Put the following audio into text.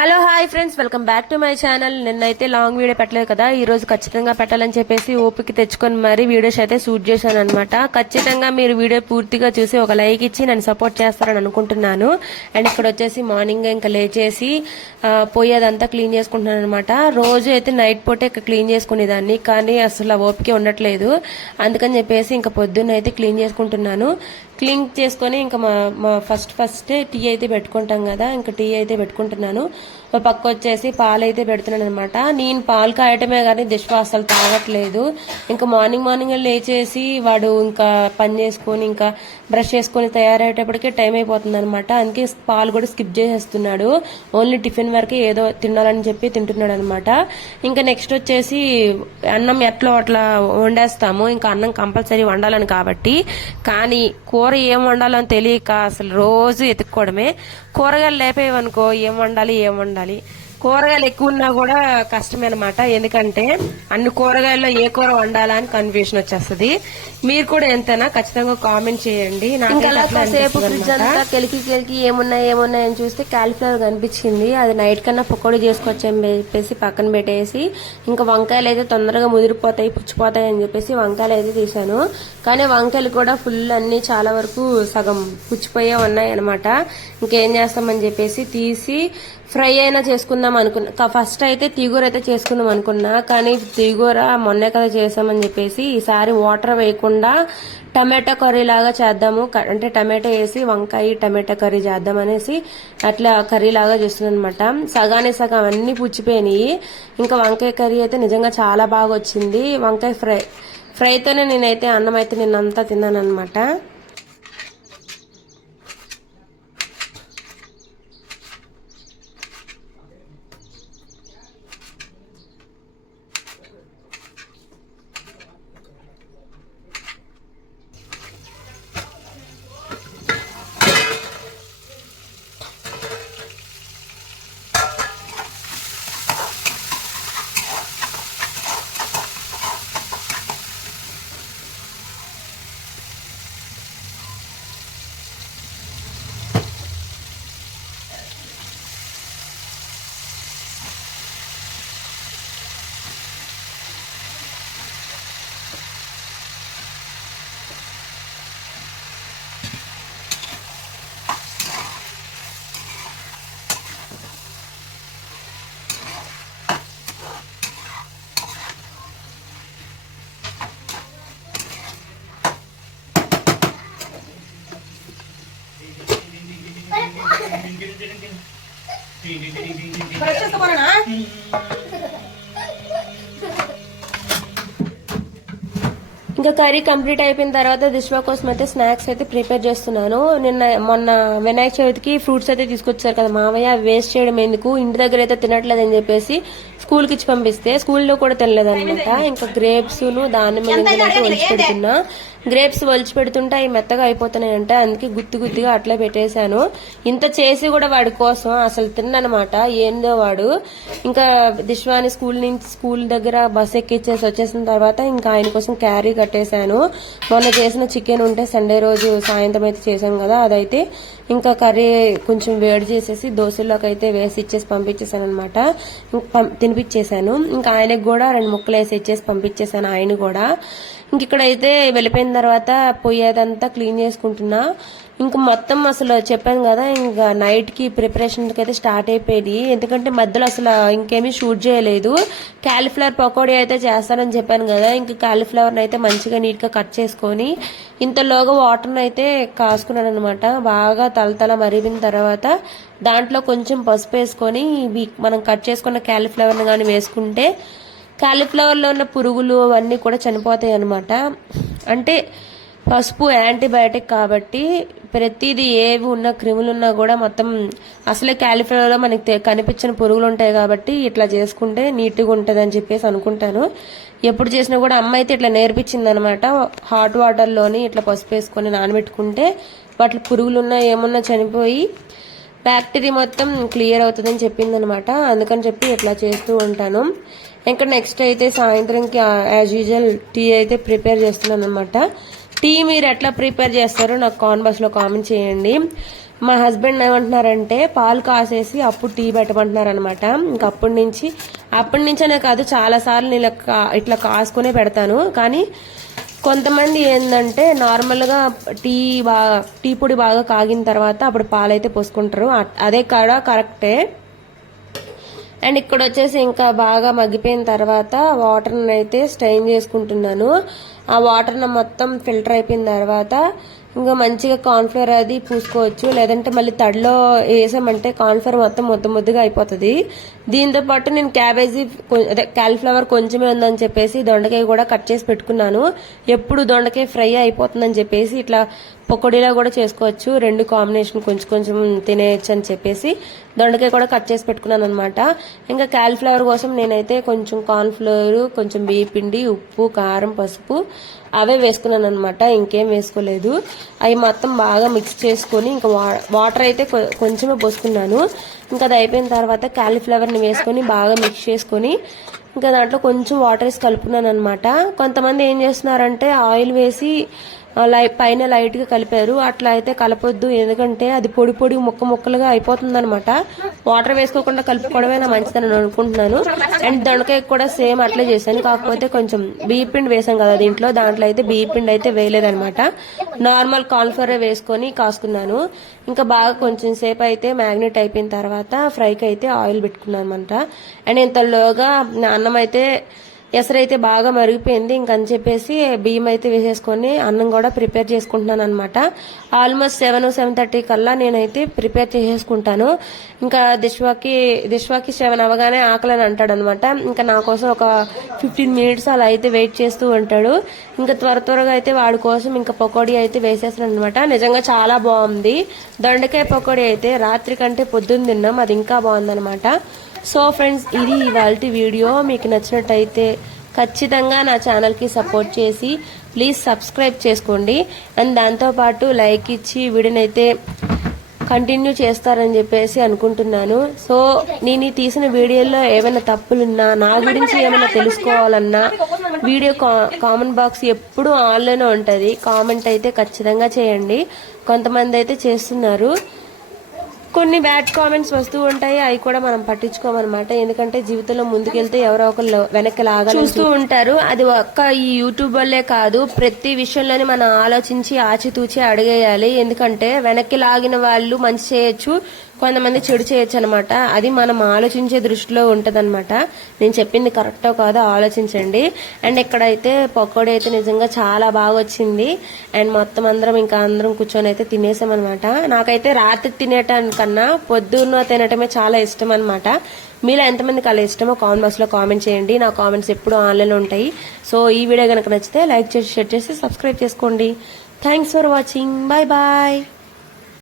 Hello hi friends, welcome back to my channel. నిన్నైతే long video పెట్టలేదు కదా, ఈ రోజు ఖచ్చితంగా పెట్టాలని చెప్పేసి ఓపిక తెచ్చుకొని మరి వీడియోస్ అయితే షూట్ చేశాను అనమాట. ఖచ్చితంగా మీరు వీడియో పూర్తిగా చూసి ఒక లైక్ ఇచ్చి నన్ను సపోర్ట్ చేస్తారని అనుకుంటున్నాను. అండ్ ఇక్కడ వచ్చేసి మార్నింగ్ ఇంకా లేచేసి పోయేదంతా క్లీన్ చేసుకుంటున్నాను అనమాట. రోజు అయితే నైట్ పూటే క్లీన్ చేసుకునేదాన్ని, కానీ అసలు ఓపిక ఉండట్లేదు. అందుకని చెప్పేసి ఇంకా పొద్దున్న అయితే క్లీన్ చేసుకుంటున్నాను. క్లీన్ చేసుకొని ఇంకా మా ఫస్ట్ టీ అయితే పెట్టుకుంటాం కదా, ఇంకా టీ అయితే పెట్టుకుంటున్నాను. పక్క వచ్చేసి పాలు అయితే పెడుతున్నాను అనమాట. నేను పాలు కాయటమే కానీ దిష్వ అసలు తాగట్లేదు. ఇంకా మార్నింగ్ లేచేసి వాడు ఇంకా పని చేసుకొని ఇంకా బ్రష్ చేసుకొని తయారయ్యేటప్పటికే టైం అయిపోతుంది అనమాట. అందుకే పాలు కూడా స్కిప్ చేసేస్తున్నాడు. ఓన్లీ టిఫిన్ వరకే ఏదో తినాలని చెప్పి తింటున్నాడు అనమాట. ఇంకా నెక్స్ట్ వచ్చేసి అన్నం ఎట్లా అట్లా వండేస్తాము. ఇంకా అన్నం కంపల్సరీ వండాలని కాబట్టి, కానీ కూర ఏం వండాలని తెలియక అసలు రోజు ఎత్తుక్కోవడమే. కూరగాయలు లేపేవనుకో ఏం వండాలి. కూరగాయలు ఎక్కువ ఉన్నా కూడా కష్టమే అనమాట. ఎందుకంటే అన్ని కూరగాయల్లో ఏ కూర వండాలా అని కన్ఫ్యూషన్ వచ్చేస్తుంది. మీరు కూడా ఎంతైనా ఖచ్చితంగా కామెంట్ చేయండి. సేపు ఫ్రిడ్జ్ అంతా కెలికి ఏమున్నాయని చూస్తే కాలీఫ్లవర్ కనిపించింది. అది నైట్ కన్నా పకోడీ చేసుకోవచ్చని చెప్పేసి పక్కన పెట్టేసి, ఇంకా వంకాయలు అయితే తొందరగా ముదిరిపోతాయి, పుచ్చిపోతాయి అని చెప్పేసి వంకాయలు అయితే తీసాను. కానీ వంకాయలు కూడా ఫుల్ అన్ని చాలా వరకు సగం పుచ్చిపోయే ఉన్నాయి అనమాట. ఇంకేం చేస్తామని చెప్పేసి తీసి ఫ్రై అయినా చేసుకుందాం అనుకున్నా. ఫస్ట్ అయితే తీగూర అయితే చేసుకుందాం అనుకున్నా, కానీ తీగూర మొన్నే కదా చేసామని చెప్పేసి ఈసారి వాటర్ వేయకుండా టమాటా కర్రీ లాగా చేద్దాము, అంటే టమాటా వేసి వంకాయ టమాటా కర్రీ చేద్దాం అనేసి అట్లా కర్రీ లాగా చేస్తున్నాను అనమాట. సగం అన్ని పుచ్చిపోయినాయి. ఇంకా వంకాయ కర్రీ అయితే నిజంగా చాలా బాగా వచ్చింది. వంకాయ ఫ్రైతోనే నేనైతే అన్నం అయితే నిన్నంతా తిన్నాను అనమాట. ఇంకా కర్రీ కంప్లీట్ అయిపోయిన తర్వాత దిష్వా కోసం అయితే స్నాక్స్ అయితే ప్రిపేర్ చేస్తున్నాను. మొన్న వినాయక చవితికి ఫ్రూట్స్ అయితే తీసుకొచ్చారు కదా మావయ్య, వేస్ట్ చేయడం ఎందుకు, ఇంటి దగ్గర అయితే తినట్లేదని చెప్పేసి స్కూల్కి ఇచ్చి పంపిస్తే స్కూల్లో కూడా తినలేదన్నమాట. ఇంకా గ్రేప్స్ దానిమ్మ అయితే ఒలిచి పెడుతున్నా. గ్రేప్స్ ఒలిచి పెడుతుంటే అవి మెత్తగా అయిపోతున్నాయంట, అందుకే గుత్తిగా అట్లా పెట్టేశాను. ఇంత చేసి కూడా వాడి కోసం అసలు తిన్ననమాట. ఏందో వాడు ఇంకా దిష్వాని స్కూల్ దగ్గర బస్ ఎక్కిచ్చేసి వచ్చేసిన తర్వాత ఇంకా ఆయన కోసం క్యారీ కట్టేశాను. మొన్న చేసిన చికెన్ ఉంటే సండే రోజు సాయంత్రం అయితే చేశాను కదా, అదైతే ఇంకా కర్రీ కొంచెం వేడి చేసేసి దోశల్లోకి అయితే వేసి ఇచ్చేసి పంపించేసాను అనమాట. తినిపించేశాను. ఇంకా ఆయనకు కూడా 2 ముక్కలు వేసి ఇచ్చేసి పంపించేశాను ఆయన కూడా. ఇంక ఇక్కడైతే వెళ్ళిపోయిన తర్వాత పొయ్యేదంతా క్లీన్ చేసుకుంటున్నా. ఇంకా మొత్తం అసలు చెప్పాను కదా, ఇంకా నైట్ కి ప్రిపరేషన్ అయితే స్టార్ట్ అయిపోయింది. ఎందుకంటే మధ్యలో అసలు ఇంకేమీ షూట్ చేయలేదు. కాలీఫ్లవర్ పకోడీ అయితే చేస్తానని చెప్పాను కదా, ఇంకా కాలీఫ్లవర్ అయితే మంచిగా నీట్ గా కట్ చేసుకొని ఇంతలోగా వాటర్ అయితే కాసుకున్నాను అనమాట. బాగా తలతల మరిగిన తర్వాత దాంట్లో కొంచెం పసుపు వేసుకొని మనం కట్ చేసుకున్న కాలీఫ్లవర్ని కానీ వేసుకుంటే కాలీఫ్లవర్ లో ఉన్న పురుగులు అవన్నీ కూడా చనిపోతాయి అనమాట. అంటే పసుపు యాంటీబయాటిక్ కాబట్టి ప్రతిదీ ఏవి ఉన్న క్రిములు ఉన్నా కూడా మొత్తం అసలే కాలీఫ్లవర్ లో మనకి కనిపించిన పురుగులు ఉంటాయి కాబట్టి ఇట్లా చేసుకుంటే నీట్గా ఉంటుంది అని చెప్పేసి అనుకుంటాను. ఎప్పుడు చేసినా కూడా అమ్మ అయితే ఇట్లా నేర్పించింది అనమాట. హాట్ వాటర్ లోని ఇట్లా పసుపు వేసుకొని నానబెట్టుకుంటే వాటి పురుగులు ఉన్నా ఏమున్నా చనిపోయి బ్యాక్టీరియా మొత్తం క్లియర్ అవుతుందని చెప్పింది అనమాట. అందుకని చెప్పి ఇట్లా చేస్తూ ఉంటాను. ఇంకా నెక్స్ట్ అయితే సాయంత్రంకి యాజ్ యూజువల్ టీ అయితే ప్రిపేర్ చేస్తున్నాను అనమాట. టీ మీరు ఎట్లా ప్రిపేర్ చేస్తారో నాకు కామెంట్ బాక్స్ లో కామెంట్ చేయండి. మా హస్బెండ్ ఏమంటున్నారంటే పాలు కాసేసి అప్పుడు టీ పెట్టమంటున్నారు అనమాట. ఇంక అప్పటి నుంచనే కాదు, చాలా సార్లు నేను ఇట్లా కాసుకునే పెడతాను. కానీ కొంతమంది ఏంటంటే నార్మల్గా టీ పొడి బాగా కాగిన తర్వాత అప్పుడు పాలైతే పోసుకుంటారు. అదే కాడ కరెక్టే. అండ్ ఇక్కడ వచ్చేసి ఇంకా బాగా మగ్గిపోయిన తర్వాత వాటర్ని అయితే స్ట్రెయిన్ చేసుకుంటున్నాను. ఆ వాటర్ని మొత్తం ఫిల్టర్ అయిపోయిన తర్వాత ఇంకా మంచిగా కార్న్ఫ్లవర్ అది పూసుకోవచ్చు. లేదంటే మళ్ళీ తడిలో వేసామంటే కార్న్ఫ్లవర్ మొత్తం ముద్దగా అయిపోతుంది. దీంతో పాటు నేను క్యాలీఫ్లవర్ కొంచెమే ఉందని చెప్పేసి దొండకాయ కూడా కట్ చేసి పెట్టుకున్నాను. ఎప్పుడు దొండకాయ ఫ్రై అయిపోతుందని చెప్పేసి ఇట్లా పకోడీలా కూడా చేసుకోవచ్చు. రెండు కాంబినేషన్ కొంచెం తినేయచ్చు అని చెప్పేసి దొండకాయ కూడా కట్ చేసి పెట్టుకున్నాను అనమాట. ఇంకా క్యాలీఫ్లవర్ కోసం నేనైతే కొంచెం కార్న్ఫ్లవర్, కొంచెం బియ్య పిండి, ఉప్పు, కారం, పసుపు అవే వేసుకున్నాను అనమాట. ఇంకేం వేసుకోలేదు. అవి మొత్తం బాగా మిక్స్ చేసుకొని ఇంకా వాటర్ అయితే కొంచెమే పోసుకున్నాను. ఇంకా అది అయిపోయిన తర్వాత క్యాలీఫ్లవర్ని వేసుకొని బాగా మిక్స్ చేసుకొని ఇంకా దాంట్లో కొంచెం వాటర్ వేసి కలుపుకున్నాను అనమాట. కొంతమంది ఏం చేస్తున్నారంటే ఆయిల్ వేసి పైన లైట్ గా కలిపారు. అట్లా అయితే కలపొద్దు, ఎందుకంటే అది పొడి ముక్కలుగా అయిపోతుంది అనమాట. వాటర్ వేసుకోకుండా కలుపుకోవడమే నా మంచిదని అనుకుంటున్నాను. అండ్ దొండకాయ కూడా సేమ్ అట్లే చేశాను. కాకపోతే కొంచెం బియ్య పిండి వేసాం కదా దాంట్లో అయితే బియ్య పిండి అయితే వేయలేదనమాట. నార్మల్ కార్న్ఫ్లవర్ వేసుకొని కాసుకున్నాను. ఇంకా బాగా కొంచెం సేపు అయితే మ్యాగ్నెట్ అయిపోయిన తర్వాత ఫ్రైకి అయితే ఆయిల్ పెట్టుకున్నాను అనమాట. అండ్ ఇంతలోగా అన్నం అయితే ఎసరైతే బాగా మరిగిపోయింది. ఇంకని చెప్పేసి బియ్యం అయితే వేసేసుకొని అన్నం కూడా ప్రిపేర్ చేసుకుంటున్నాను అనమాట. ఆల్మోస్ట్ 7:30 కల్లా నేనైతే ప్రిపేర్ చేసేసుకుంటాను. ఇంకా దిశ్వాకి 7 అవగానే ఆకలని అంటాడు అనమాట. ఇంకా నా కోసం ఒక 15 మినిట్స్ అలా అయితే వెయిట్ చేస్తూ ఉంటాడు. ఇంకా త్వరగా అయితే వాడి కోసం ఇంకా పకోడీ అయితే వేసేసాను అనమాట. నిజంగా చాలా బాగుంది. దొండకాయ పకోడీ అయితే రాత్రి కంటే పొద్దున్న తిన్నాం, అది ఇంకా బాగుందనమాట. సో ఫ్రెండ్స్, ఇది ఇవాల్టి వీడియో. మీకు నచ్చినట్టయితే ఖచ్చితంగా నా ఛానల్కి సపోర్ట్ చేసి ప్లీజ్ సబ్స్క్రైబ్ చేసుకోండి. అండ్ దాంతోపాటు లైక్ ఇచ్చి వీడియోని అయితే కంటిన్యూ చేస్తారని చెప్పేసి అనుకుంటున్నాను. సో నేను తీసిన వీడియోలో ఏమైనా తప్పులున్నా, నా గురించి ఏమైనా తెలుసుకోవాలన్నా వీడియో కామెంట్ బాక్స్ ఎప్పుడూ ఆన్లోనే ఉంటుంది. కామెంట్ అయితే ఖచ్చితంగా చేయండి. కొంతమంది అయితే చేస్తున్నారు. కొన్ని బ్యాడ్ కామెంట్స్ వస్తూ ఉంటాయి, అవి కూడా మనం పట్టించుకోమన్నమాట. ఎందుకంటే జీవితంలో ముందుకెళ్తే ఎవరో ఒకరు వెనక్కి లాగా చూస్తూ ఉంటారు. అది ఒక్క ఈ యూట్యూబ్ వల్లే కాదు, ప్రతి విషయంలోనే మనం ఆలోచించి ఆచితూచి అడిగేయాలి. ఎందుకంటే వెనక్కి లాగిన వాళ్ళు మంచి చేయొచ్చు, కొంతమంది చెడు చేయొచ్చు అనమాట. అది మనం ఆలోచించే దృష్టిలో ఉంటదన్నమాట. నేను చెప్పింది కరెక్టో కాదో ఆలోచించండి. అండ్ ఇక్కడైతే పకోడీ అయితే నిజంగా చాలా బాగా వచ్చింది. అండ్ మొత్తం అందరం కూర్చొని అయితే తినేసామన్నమాట. నాకైతే రాత్రి తినేటానికన్నా పొద్దున్న తినటమే చాలా ఇష్టం అనమాట. మీలో ఎంతమందికి అలా ఇష్టమో కామెంట్ బాక్స్ లో కామెంట్ చేయండి. నా కామెంట్స్ ఎప్పుడు ఆన్లైన్ ఉంటాయి. సో ఈ వీడియో కనుక నచ్చితే లైక్ చేసి, షేర్ చేసి, సబ్స్క్రైబ్ చేసుకోండి. Thanks for watching. Bye bye.